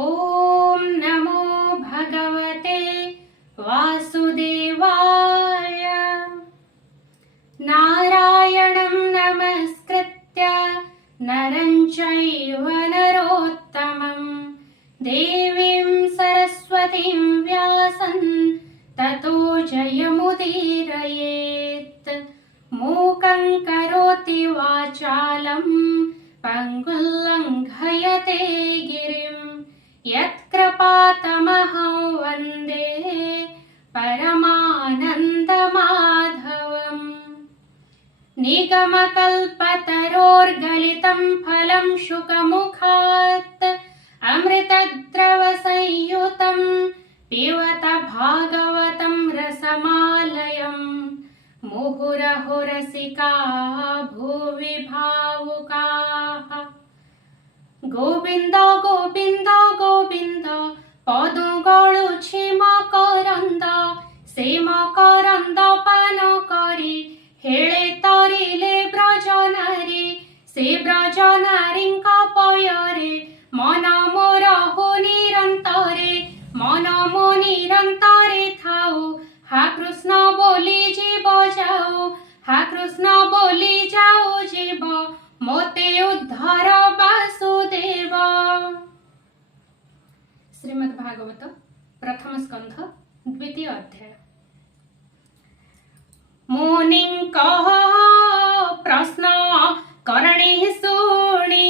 ॐ नमो भगवते वासुदेवाय। नारायणं नमस्कृत्य नरं चैव नरोत्तमं देवीं सरस्वतीं व्यासं ततो जयमुदीरयेत्। मूकं करोति वाचालं पङ्गुं लङ्घयते गिरिं यत्कृपातमहं वन्दे परमानन्दमाधवम्। निगमकल्पतरोर्गलितं फलं शुकमुखात् अमृतद्रवसंयुतं पिबत भागवतं रसमालयम्। मुहुरहो रसिकाः भुवि भावुकाः। गोविन्द गोविन्द गोविन्द पदुं गळुछि मकरन्द। से मकरन्द पान करि हेळे तरिले ब्रजनारी। से ब्रजनारीଙ୍କ पୟରେ मन मोर हो निरन्तरे। मन मो निरन्तरे थाउ हा कृष्ण बोली जीव जाऊ। हा कृष्ण बोली जाऊ जीव मोते उद्धार वासुदेव। श्रीमद् भागवत प्रथम स्कंध द्वितीय अध्याय। मुनिं कह प्रश्न करणी शुणी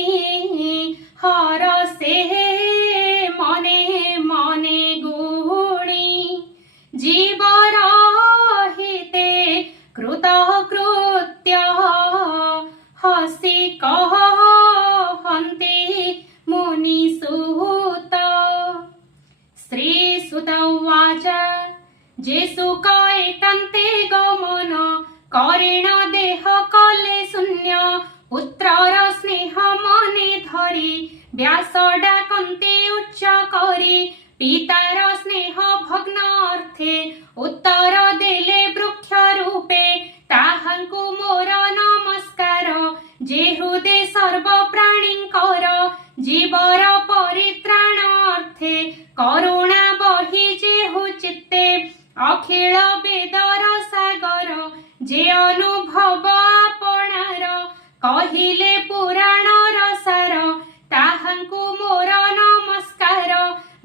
हरसे मने मने गुणी। जीव रहिते कृतकृत्य हसी कहन्ति मुनिसुत। श्रीसुत उवाच जेषु कैतन्ते गमन करेण देह कले शून्य। पुत्रर स्नेह मने धरि व्यास डाकन्ते उच्च करि। पितार स्नेह भग्न अर्थे उत्तर देले वृक्ष रूपे। ताहांकु मोर नमस्कार जे हृदे सर्व प्राणींकर। जीवर परित्राण अर्थे करुणा बहि जेहु चित्ते। अखिल वेदर सागर जे अनुभव आपणार। कहिले पुराणर सार ताहांकु मोर नमस्कार।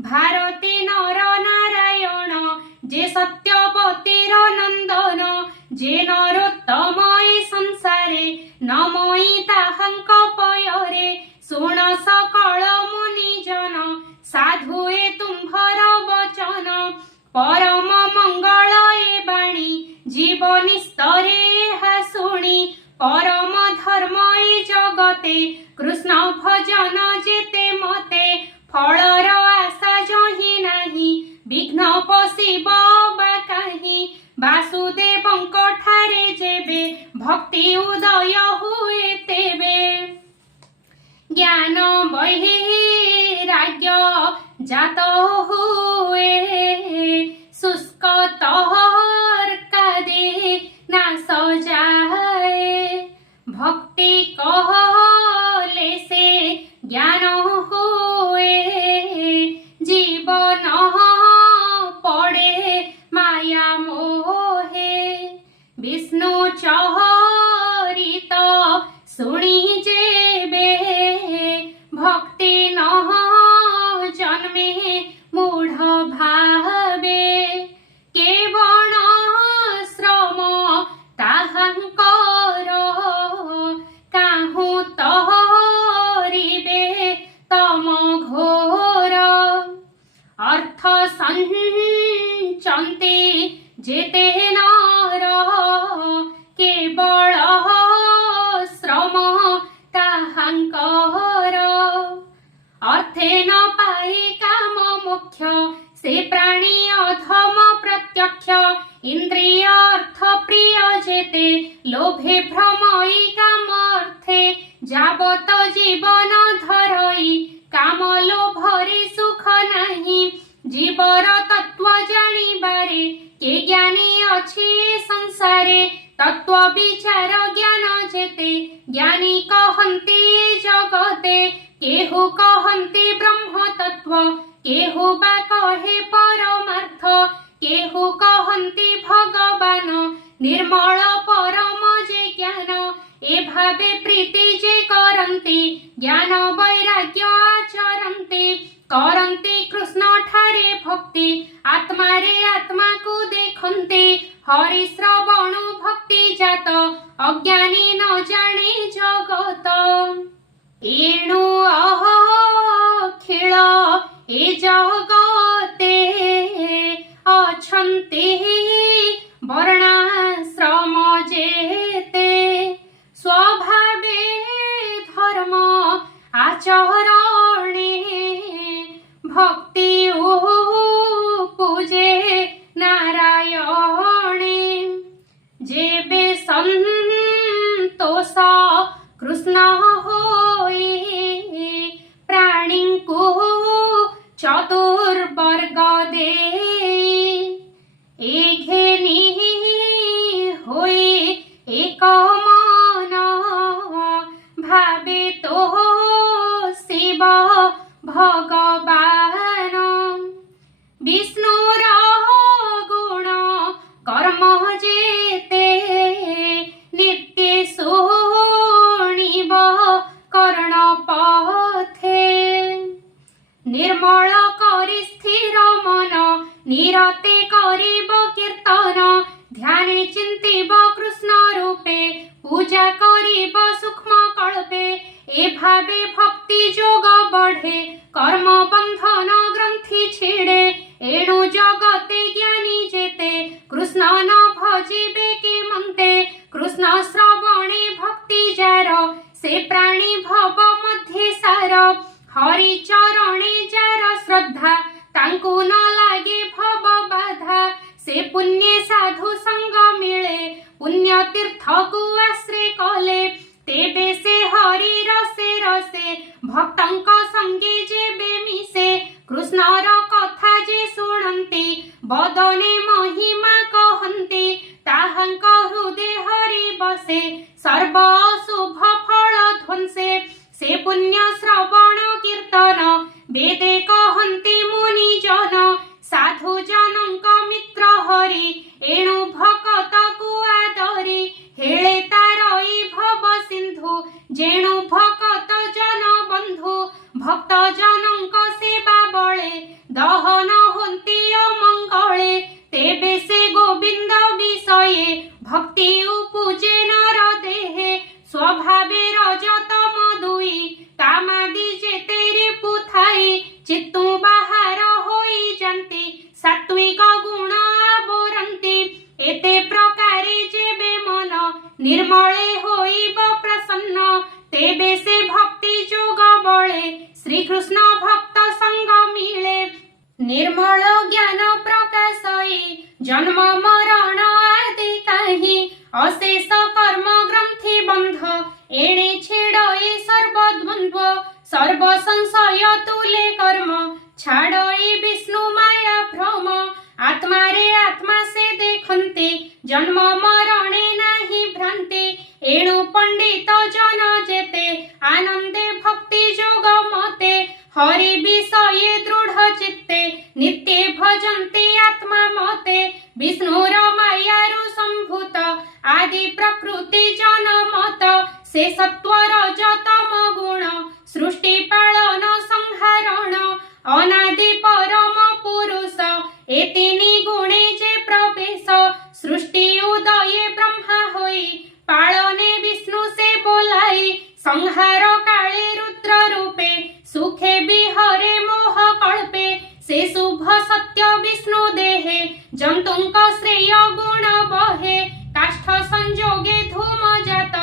भारती नर नारायण जे सत्यवतीर नंदन। जे नरोत्तम ए संसारे नमई ताहांक पୟରେ। शुण सकल मुनिजन साधु ए तुम्भर वचन। परम मंगल ए बाणी जीवनी स्तरे हा शुणी। परम धर्म ए जगते कृष्ण भजन जेते मते। फलर आशा जहि नाही विघ्न पशिब बा काहि। वासुदेवଙ୍କ ठारे जेबे भक्ति उदय हुए तेबे। ज्ञान वैराग्य जात हुए। शुष्क तर्कादि नाश जाए। भक्ति कहले से ज्ञान हुए। जीवन पड़े माया मोहे। विष्णु चरित शुणी जेबे भक्ति न जन्मे मूढ़ भावे। केवल श्रम ताहांकर काहू तरिबे तम घोर। अर्थ संचन्ते जेते नर केवल श्रम ताहांकर। अर्थे न पाई काम मोक्ष से प्राणी अधम प्रत्यक्ष। इंद्रिय अर्थ प्रिय जेते लोभे भ्रमई काम अर्थे। जाबत जीवन धरई काम लोभरे सुख नाही। जीवर तत्व जानिबारे के ज्ञानी अछि संसारे। तत्व विचार ज्ञान जेते ज्ञानी कहन्ति जगते। केहु कहन्ति ब्रह्म तत्व केहू बा कहे परमार्थ केहू कहन्ति भगवान निर्मल परम जे ज्ञान ए भावे प्रीति जे करन्ति ज्ञान वैराग्य आचरन्ति करन्ति कृष्ण ठारे भक्ति आत्मा रे आत्मा को देखन्ति हरि श्रवण भक्ति जात अज्ञानी न जाने जगत एणु अखिल ए जगते अछन्ति वर्णाश्रम जेते स्वभावे धर्म आचरणे भक्ति पूजे नारायणे जेबे संतोष कृष्ण होई प्राणी को चतुर्वर्ग दे घेनी होई एक मन भावे तो शिव भगवान विष्णुर गुण कर्म जेते नित्य शुणिब कर्ण पथे निर्मल करि स्थिर मन निरते करिब कीर्तन ध्याने चिंतिब कृष्ण रूपे पूजा करिब सूक्ष्म कल्पे ए भावे भक्ति जोग बढ़े कर्म बंधन ग्रंथि छिड़े एणु जगते ज्ञानी जेते कृष्ण न भजिबे के मंते कृष्ण श्रवणे भक्ति जार से प्राणी भव मध्ये सार हरि चरणे जार श्रद्धा तांकु न लागे भव बाधा से पुण्य साधु संग मिले पुण्य तीर्थ को आश्रय कले तेबे से हरि रसे रसे भक्तंक संगे जेबे मिसे कृष्णर कथा जे शुणन्ति बदने महिमा कहन्ति ताहांक हृदय हरि बसे सर्व शुभ फल ध्वंसे से पुण्य श्रवण कीर्तन वेदे कहन्ति मुनि जन साधु जनंक मित्र हरि एणु भकत को आदरि हेळे तारई भव सिंधु जेणु भकत जन बंधु भक्त जनंक सेवा बळे दहन होन्ति अमंगळे तेबे से गोविंद विषये भक्ति पूजे नर देहे स्वभावे रजतम दुई कामादि जेते रिपु थाई चित्तु बाहर होई जंती सात्विक गुण आबोरंती एते प्रकारे जेबे मन निर्मले होइब प्रसन्न तेबे से भक्ति जोग बळे श्री कृष्ण भक्त संग मिले निर्मल ज्ञान प्रकाशई जन्म मरण आदि काहि अशेष कर्म ग्रंथि बंध एणे छेड़ई सर्वद्वंद्व सर्व संशय तुले कर्म छाड़ई विष्णु माया भ्रम आत्मा रे आत्मा से देखन्ति जन्म मरणे नाही भ्रांति एणु पंडित जन जेते आनंदे भक्ति जोग मते हरि विषये दृढ़ चित्ते नित्य भजन्ति आत्मा मते विष्णुर मायारु संभूत आदि प्रकृति जन मत से सत्व रजतम गुण सृष्टि पालन संहारण अनादि परम पुरुष एतिनि गुणे जे प्रवेश सृष्टि उदये ब्रह्मा होई पालने विष्णु से बोलाई संहार काले रुद्र रूपे सुखे विहरे मोह कल्पे से शुभ सत्य विष्णु देहे जंतुंक श्रेय गुण बहे काष्ठ संजोगे धूम जात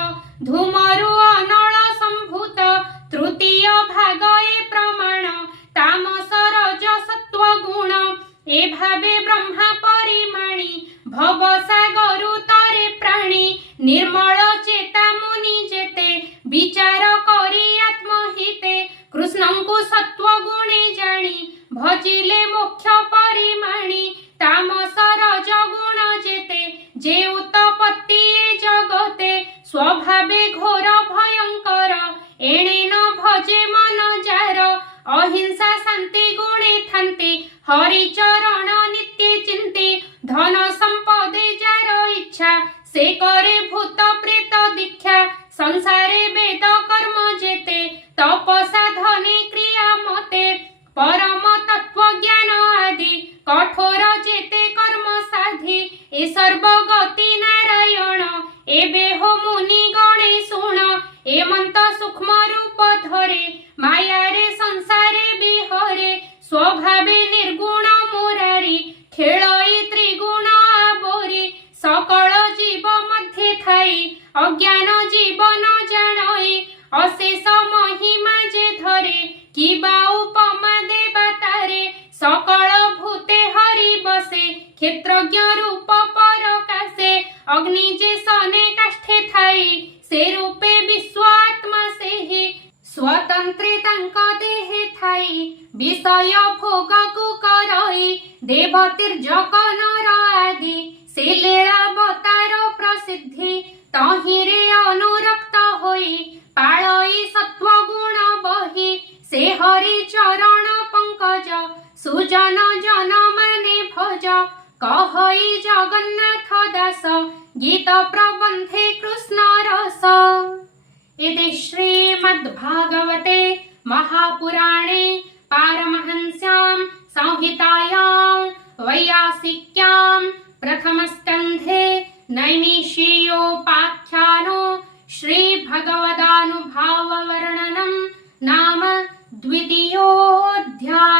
धूमरु अनल संभूत तृतीय भाग ए प्रमाण तामस रज सत्व गुण ए भावे ब्रह्मा परिमाणी भव सागरु तरे प्राणी निर्मल चेता मुनि जेते विचार करी आत्महिते कृष्णंकु सत्व गुणे जाणी भजिले मोक्ष परिमाणी तामस रज गुण जेते जे उत्पत्ति जगते स्वभावे घोर भयंकर एणे न भजे मन जार अहिंसा शांति गुणे थान्ति हरिचरण नित्य चिंते धन संपदे जार इच्छा से करे भूत प्रेत दीक्षा संसारे वेद कर्म जेते तपसा धने क्रिया मते परम तत्व ज्ञान आदि कठोर जेते कर्म साधि ए सर्वगति नारायण एबे हो मुनि गणे शुण ए मंत सूक्ष्म रूप धरे माया रे संसारे बिहरे स्वभावे निर्गुण मुरारी खेलई त्रिगुण आबोरी सकल जीव मध्ये थाई अज्ञान जीवन जाणई अशेष महिमा जे धरे किबा उपमा देवा तारे सकल भूते हरि बसे क्षेत्रज्ञ रूप परकाशे अग्नि जे सने काष्ठे थाई से रूपे विश्व आत्मा सेहि स्वतंत्रे तांका देहे थाई विषय भोग को करई देवतीर्जक नर आदि से लीलावतार प्रसिद्धि तहिरे अनुरक्त होई पाळई सत्व गुण बही से हरि चरण पंकज सुजन जन माने भज कहई जगन्नाथ दास गीत प्रबंधे कृष्ण रस। इति श्रीमद्भागवते महापुराणे पारमहंस्यां संहितायां वैयासिक्यां प्रथमस्कन्धे नैमिषीयोपाख्यानो श्रीभगवदानुभाववर्णनं नाम द्वितीयोऽध्यायः।